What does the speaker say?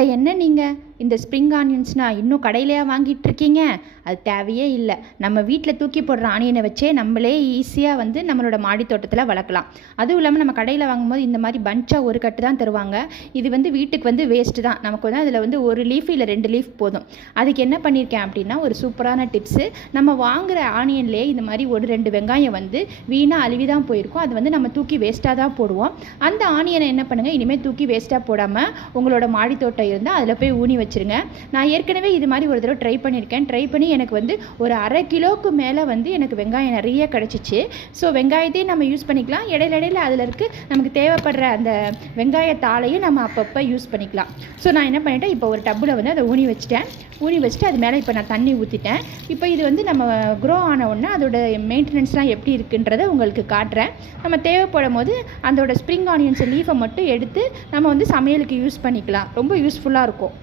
அட என்ன நீங்கள் இந்த ஸ்ப்ரிங் ஆனியன்ஸ்னால் இன்னும் கடையிலையா வாங்கிட்டு இருக்கீங்க? அது தேவையே இல்லை. நம்ம வீட்டில் தூக்கி போடுற ஆனியனை வச்சே நம்மளே ஈஸியாக வந்து நம்மளோட மாடி தோட்டத்தில் வளர்க்கலாம். அதுவும் இல்லாமல் நம்ம கடையில் வாங்கும்போது இந்த மாதிரி பஞ்சாக ஒரு கட்டு தான் தருவாங்க. இது வந்து வீட்டுக்கு வந்து வேஸ்ட்டு தான். நமக்கு வந்து அதில் வந்து ஒரு லீஃப் இல்லை 2 லீஃப் போதும். அதுக்கு என்ன பண்ணியிருக்கேன் அப்படின்னா, ஒரு சூப்பரான டிப்ஸு. நம்ம வாங்குகிற ஆனியன்லேயே இந்த மாதிரி ஒரு 2 வெங்காயம் வந்து வீணாக அழுவி தான் போயிருக்கும். அது வந்து நம்ம தூக்கி வேஸ்ட்டாக தான் போடுவோம். அந்த ஆனியனை என்ன பண்ணுங்கள், இனிமேல் தூக்கி வேஸ்ட்டாக போடாமல் உங்களோட மாடி தோட்டம் இருந்தால் அதில் போய் ஊனி வச்சுருங்க. நான் ஏற்கனவே இது மாதிரி ஒரு தடவை ட்ரை பண்ணியிருக்கேன். ட்ரை பண்ணி எனக்கு வந்து ஒரு 1/2 கிலோவுக்கு மேலே வந்து எனக்கு வெங்காயம் நிறைய கிடச்சிச்சு. ஸோ வெங்காயத்தையும் நம்ம யூஸ் பண்ணிக்கலாம். இடையில அதில் நமக்கு தேவைப்படுற அந்த வெங்காயத்தாலையும் நம்ம அப்பப்போ யூஸ் பண்ணிக்கலாம். ஸோ நான் என்ன பண்ணிட்டேன், இப்போ ஒரு டப்பில் வந்து அதை ஊனி வச்சுட்டு அது மேலே இப்போ நான் தண்ணி ஊற்றிட்டேன். இப்போ இது வந்து நம்ம க்ரோ ஆன உடனே அதோட மெயின்டெனன்ஸ்லாம் எப்படி இருக்குன்றதை உங்களுக்கு காட்டுறேன். நம்ம தேவைப்படும் போது அதோட ஸ்ப்ரிங் ஆனியன்ஸ் லீஃபை மட்டும் எடுத்து நம்ம வந்து சமையலுக்கு யூஸ் பண்ணிக்கலாம். ரொம்ப யூஸ்ஃபுல்லாக இருக்கும்.